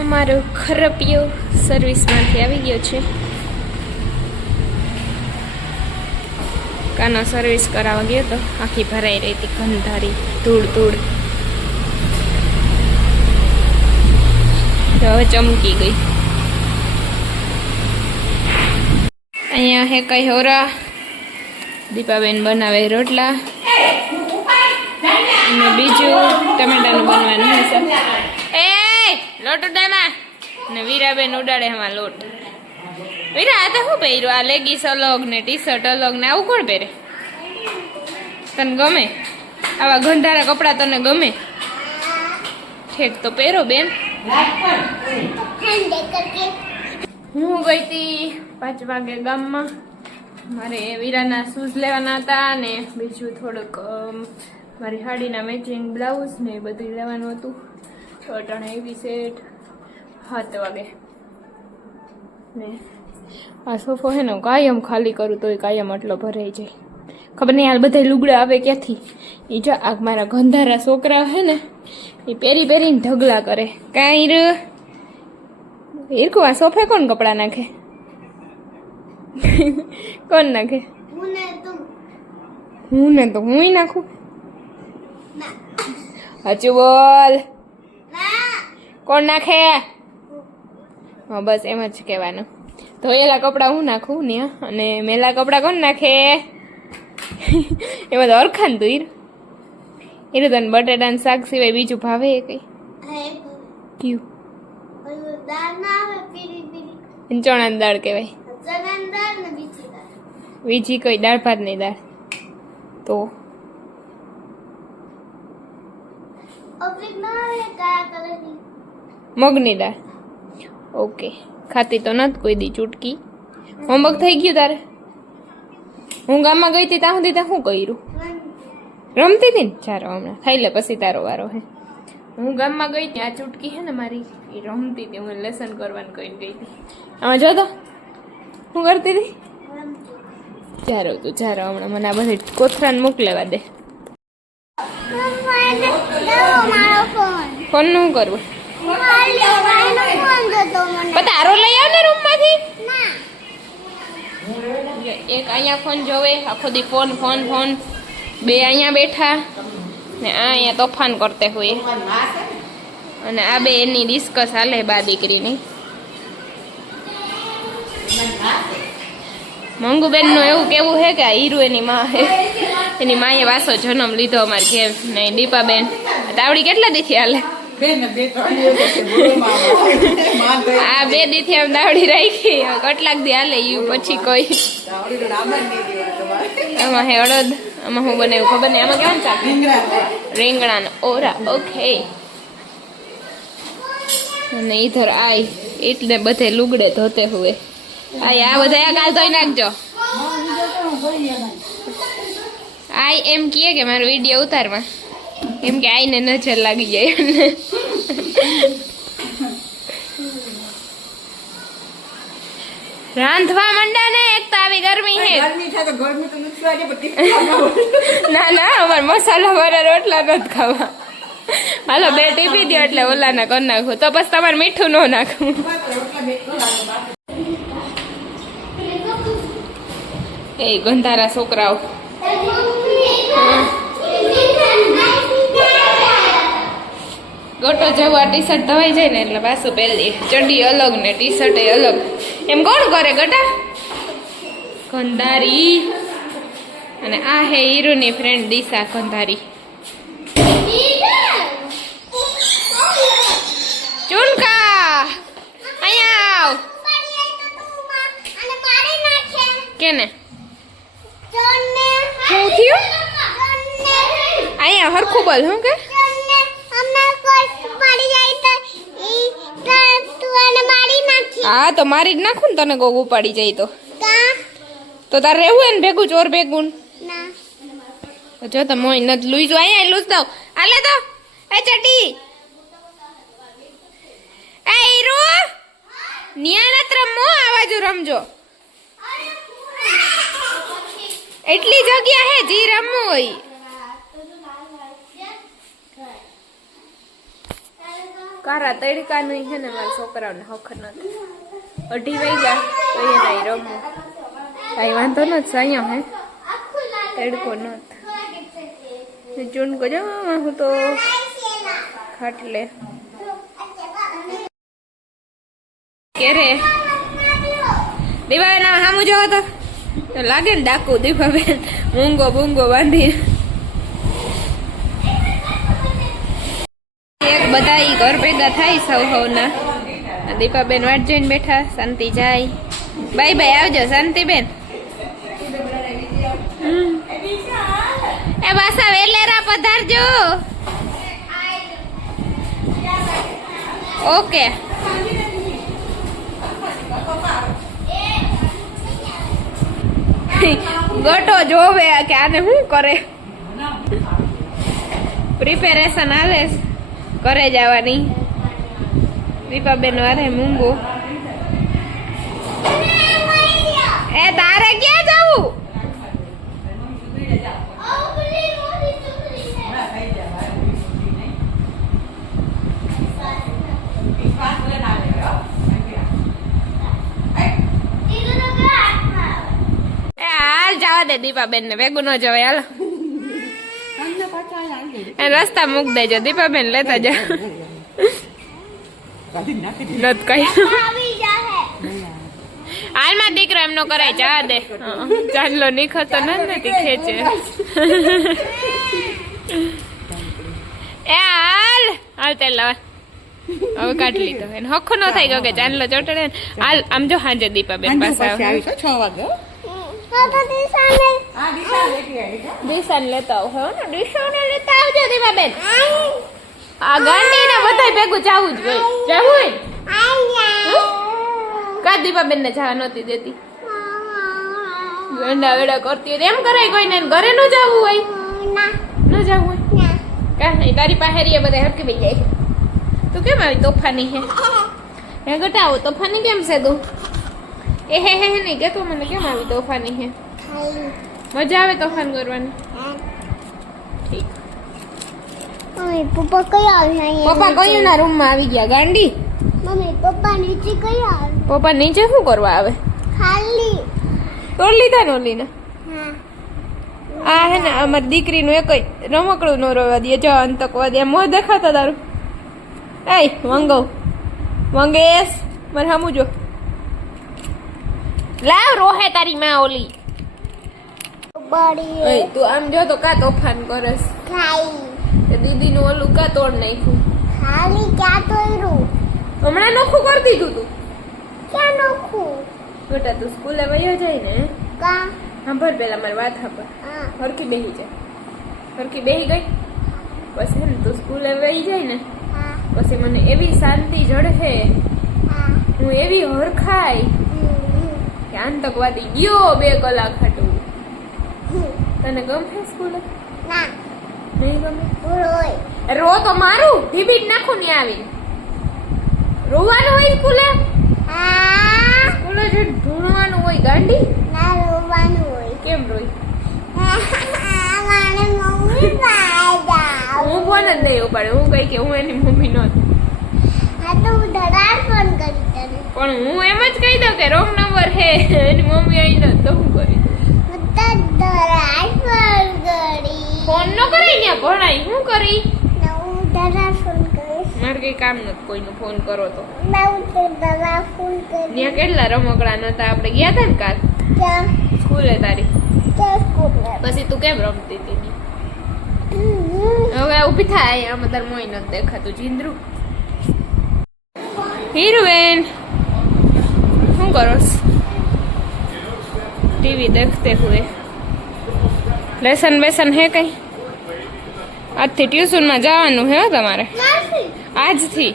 અમારો ખરપિયો સર્વિસમાંથી આવી ગયો છે. કાનો સર્વિસ કરાવવા ગયો તો આખી ભરાઈ રહી હતી, ગંધારી ધૂળ ધૂળ. તો હવે ચમકી ગઈ. અહીંયા હે કઈ હોરા. દીપાબેન બનાવે રોટલા અને બીજું ટમેટાનું બનવાનું હશે. એ લોટ ઉડામાં ને વીરાબેન ઉડાડે એમાં લોટ. વીરા આ તો શું પહેર્યું? આ લેગીસ અલગ ને ટી શર્ટ અલગ ને આવું કોણ પહેરે? તને ગમે આવા ગંધારા કપડા? તને ગમે? ઠેક તો પહેરો બેન. હું ગઈ હતી 5 વાગે ગામમાં. મારે વીરાના શૂઝ લેવાના હતા ને બીજું થોડુંક મારી સાડીના મેચિંગ બ્લાઉઝ ને એ બધું લેવાનું હતું. તો અટાણે એવી સેટ 7 વાગે. ને આ સોફો હે ને કાયમ ખાલી કરું તોય કાયમ આટલો ભરાઈ જાય. ખબર નહીં હાલ બધા લુગડા આવે ક્યાંથી. એ જો આ મારા ગંધારા છોકરા હે ને એ પહેરી પહેરીને ઢગલા કરે. કાંઈ ર ઈરકું આ સોફે કોણ કપડાં નાખે? કોણ નાખે? હું ને તો હું નાખું. હજુ બોલ, કોણ નાખે? હા બસ એમ જ કહેવાનું. ધોયેલા કપડાં હું નાખું ને અને મેલા કપડાં કોણ નાખે? એમાં તો અરખાન તું ઈર તને બટેટાનું શાક સિવાય બીજું ભાવે કઈ? કયું? ચણાની દાળ કહેવાય. બીજી કઈ દાળ ભાતની દાળ? તો મગની દાળ. ઓકે, ખાતી તો નથી કોઈ દી ચૂટકી. હોમવર્ક થઈ ગયું તારે? હું ગામમાં ગઈ હતી ત્યાં સુધી ત્યાં શું કર્યું? રમતી હતી ને? ચાલો હમણાં ખાઈ લે પછી તારો વારો હે. હું ગામમાં ગઈ હતી, આ ચૂટકી હે ને મારી એ રમતી હતી. હું લેસન કરવાનું કહીને ગઈ હતી. આમાં જો તો શું કરતી હતી? ચારો તું ચારો હમણાં મને આ બધી કોથરાને મૂક લેવા દે. ફોન નું શું કરવું? તારો લઈ આવ ને રૂમ માંથી. એક અહીંયા ફોન જોવે આખો દી, ફોન ફોન ફોન. બે અહીંયા બેઠા ને આ અહીંયા તોફાન કરતે હોય. અને આ બે એની ડિસ્કસ હાલે બા દીકરીની. મંગુબેન નું એવું કેવું હે કે આ હીરુ એની માં હે. એની માએ વાસો જન્મ લીધો અમારે ઘેર. ને દીપાબેન તાવડી કેટલા દીથી હાલે? આ 2 દીથી આમ દાવડી રાખી. કેટલાક દી હાલે ઈ પછી કોઈ. આમાં હે અડદ. આમાં હું બનાવ્યું ખબર નહીં. આમાં કેવાનું શાક? રીંગણા ને ઓરા. ઓકે. અને ઈધર આય એટલે બધે લુગડે ધોતે હુએ. આય આ બધા કાલ ધોઈ નાખજો. આય એમ કહે કે મારો વિડીયો ઉતારમાં, એમ કે આઈને નજર લાગી જાય. રાંધવા મંડા ને એક તો આવી ગરમી હે. ના ના અમાર મસાલા વાળા રોટલા નથી ખાવા. હાલો 2 ટીપી દો એટલે ઓલા ના કરી નાખું. તો પછી તમારે મીઠું ન નાખવું. એ ગંધારા છોકરાઓ. ગોટો જેવું આ ટી શર્ટ ધોવાઈ જાય ને એટલે પાછું પહેરી. ચડ્ડી અલગ ને ટી શર્ટ અલગ. એમ કોણ કરે ગટા? ગંધારી. અને આ હે હીરુની ફ્રેન્ડ દિશા ગંધારી. ચુનકા અહીંયા આવ. કેને શું થયું? અહીંયા હરખું બોલ. શું કે? હા તો મારી જ નાખું ને તને કોક ઉપાડી જાય તો તારે રહેવું હોય ને ભેગું ચોર ભેગું. જો તો મોય નથી લૂઈ જો. અહીંયા લૂજ દઉં. હાલે તો એ ચટી એ હીરો નિયાનત રમો. આવાજો રમજો. એટલી જગ્યા હે જી રમવું હોય. કારા તડકા નહીં છે ને મારા છોકરાઓને હખર નથી 2:30 વાગ્યા તો એ નહીં રમવું કઈ વાંધો નથી અહીંયા હે તડકો નથી ચૂન કો જવા હું તો ખાટલે કેરે દીવાબેન સામું જોવો તો લાગે ને ડાકુ દીવાબેન મૂંગો બૂંગો બાંધી એક બધા ઈ ઘર ભેગા થાય સૌ સૌના દીપાબેન વાટ જોઈને બેઠા શાંતિ જાય બાય બાય આવજો શાંતિબેન એ બાસા વેલેરા પધારજો ઓકે ગટો જોવે કે આને શું કરે પ્રિપેરેશન હાલે કરે જવાની દીપાબેન વારે મૂંગો એ તારે ક્યાં જવું જવા દે દીપાબેન ને ભેગું ન જવાય હાલો રસ્તા મૂક દેજો દીપાબેન લેતા જા નત કઈ હાલમાં દીકરો એમનો કરાય જવા દે ચાંદલો નીકળતો નથી ખેંચે એ હાલ હાલ તે લાવ હવે કાઢી લીધો એને હખો ન થાય ગયો કે ચાંદલો ચોટડે હાલ આમ જો હાજે દીપાબેન પાસે આવે 6 વાગે દિશાને લેતા આવો ને દિશાને લેતા આવજો દીપાબેન આ ગાંડી ને બધાય ભેગું જાવું જ હોય જાવું હોય કા દીપાબેન ને જવા નહોતી દેતી વેડા વેડા કરતી હોય એમ કરાય કોઈને ઘરે ન જવું હોય ન જવું હોય કા નહીં તારી પાસે રીએ બધા હટકી બેસી જાય તું કેમ આવી તોફાની હે ગટાવો તોફાની કેમ છે તું એ હે નહીં કે તું મને કેમ આવી તોફાની હે મજા આવે તોફાન કરવાની ઠીક મમ્મી પપ્પા કયા આવ્યા પપ્પા કયું ના રૂમ માં આવી ગયા ગાંડી મમ્મી પપ્પા નીચે કયા આવ્યા પપ્પા નીચે શું કરવા આવે ખાલી તોડ લીધા ને ઓલીને હા આ હે ને અમારી દીકરીનું એક રમકડું નો રોવા દે જો અંતકવાદી મોં દેખાતા તારું એ વંગો વંગેશ મારે સામું જો લાવ રોહે તારી માં ઓલી બડી એ તું આમ જો તો કા તોફાન કરસ ખાઈ તે દીદી નું ઓલું કા તોડ નાખ્યું ખાલી ક્યાં તોયરું હમણાં નોખું કરી દીધું તું ક્યાં નોખું બેટા તું સ્કૂલે વયો જાય ને કા સાંભળ પેલા મારી વાત સાંભળ હા હરખી બેહી જાય હરખી બેહી ગઈ પછી ને તું સ્કૂલે વહી જાય ને હા પછી મને એવી શાંતિ જડે હા હું એવી હરખાઈ કે આતંકવાદી ગયો 2 કલાક હાટું તને ગમે સ્કૂલે ના નહીં ગમે રોય રો તો મારું ઢીબીટ નાખું ને આવી રોવાનું હોય સ્કૂલે હા સ્કૂલે જે ભણવાનું હોય ગાંડી ના રોવાનું હોય કેમ રોઈ મને મમ્મી પાડા હું ફોન જ નહીં ઉપાડે હું કઈ કે હું એની મમ્મી નહોતી હા તો હું ધડાર ફોન કરી તને પણ હું એમ જ કહી દઉં કે રોંગ નંબર હે એની મમ્મી આવી ન તો હું કરી હું તો ધડાર ફોન કરી ફોન ન કરી ને ભણાઈ હું કરી ના હું ધડાર ફોન કરીશ મારે કઈ કામ નથી કોઈનો ફોન કરો તો ના હું તો ધડાર ફોન કરી ત્યાં કેટલા રમકડા નતા આપણે ગયા હતા ને કાલ ક્યાં સ્કૂલે તારી ક્યાં સ્કૂલ પછી તું કેમ રમતી હતી ની? હવે ઊભી થાય આમાં તાર મોય નથી દેખાતું જીંદરું હીરુબેન શું કરોસ ટીવી દેખતે હુએ લેસન બેસન હે કઈ આજથી ટ્યુશનમાં જવાનું હે હો તમારે આજથી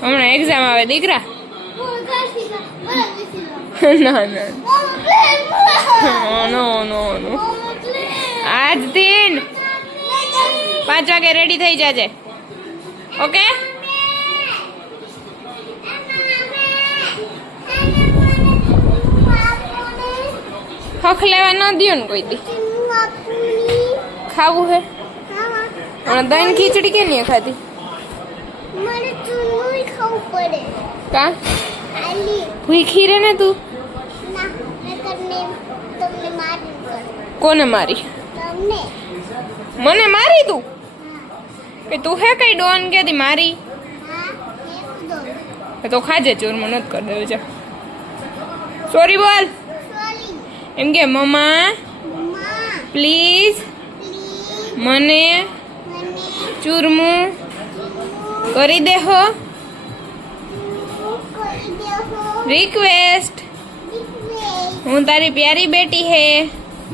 હમણાં એક્ઝામ આવે દીકરા ના ના નો નો નો આજથી 5 વાગે રેડી થઈ જાજે ઓકે હખ લેવા ન દિયો ને કોઈ દી ખાવું હે દહીં ખીચડી કે નહીં ખાધી મને ચૂન ખાવું પડે કા આલી ભૂખી રે ને તું ના નકર ને તમને મારી કર કોને મારી તમને મને મારી તું કે તું હે કઈ ડોન કેતી મારી હા એક દો તો ખાજે ચોરમાં નથી કરી દેવું છે સોરી બોલ સોલી એમ કે મમ્મા માં પ્લીઝ પ્લીઝ મને મને ચૂરમું કરી દેહો કરી દેહો રિક્વેસ્ટ રિક્વેસ્ટ હું તારી પ્યારી બેટી હે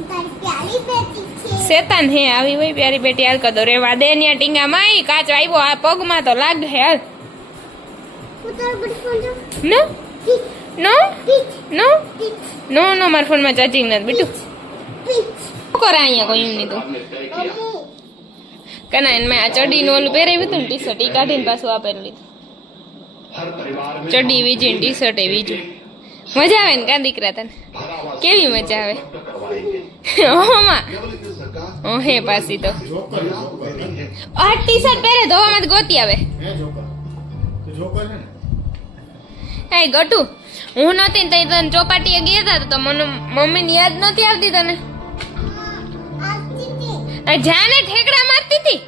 તારી પ્યારી બેટી છે શેતાન હે આવી હોય પ્યારી બેટી હાલ કદો રેવા દે ને ટીંગામાં ઈ કાચ આવ્યો આ પગમાં તો લાગ હે હાલ હું તારો બડ ફોન જો નો પીચ નો પીચ નો પીચ નો નો મારા ફોનમાં ચાર્જિંગ નથી બીટુ પીચ શું કરે અહીંયા કોઈ એમ નહીં તો કના એને મેં આ ચડીનું ઓલું પહેરાવ્યું હતું ને ટી શર્ટ ઈ કાઢીને પાછું આ પહેરી લીધું ચડી વીજી ટી શર્ટ એ વીજું મજા આવે ને કા દીકરા તને કેવી મજા આવે ઓમાં ઓ હે પાછી તો આ ટી શર્ટ પહેરે ધોવામાં જ ગોતી આવે એ ગટુ હું નહોતી ને તઈ તને ચોપાટીએ ગયા હતા તો મને મમ્મીની યાદ નહોતી આવતી તને આતી હતી આ જાને ઠેકડા મારતી હતી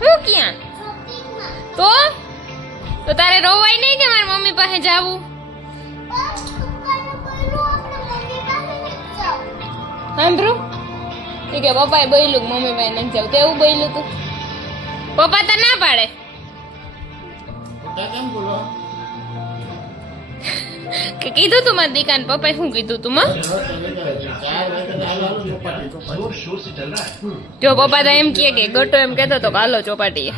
હું ક્યાં શોપિંગમાં તો તારે રોવાય નહીં કે મારી મમ્મી પાસે જાવું સાંભળું એ કે પપ્પાએ બોલ્યું મમ્મી પાસે નથી જાવ તેવું બોલ્યું તું પપ્પા તો ના પાડે કે કીધું તું મારી દીકાને પપ્પાએ શું કીધું તું માં જો પપ્પા તો એમ કહે કે ગટો એમ કહેતો તો કે હાલો ચોપાટીએ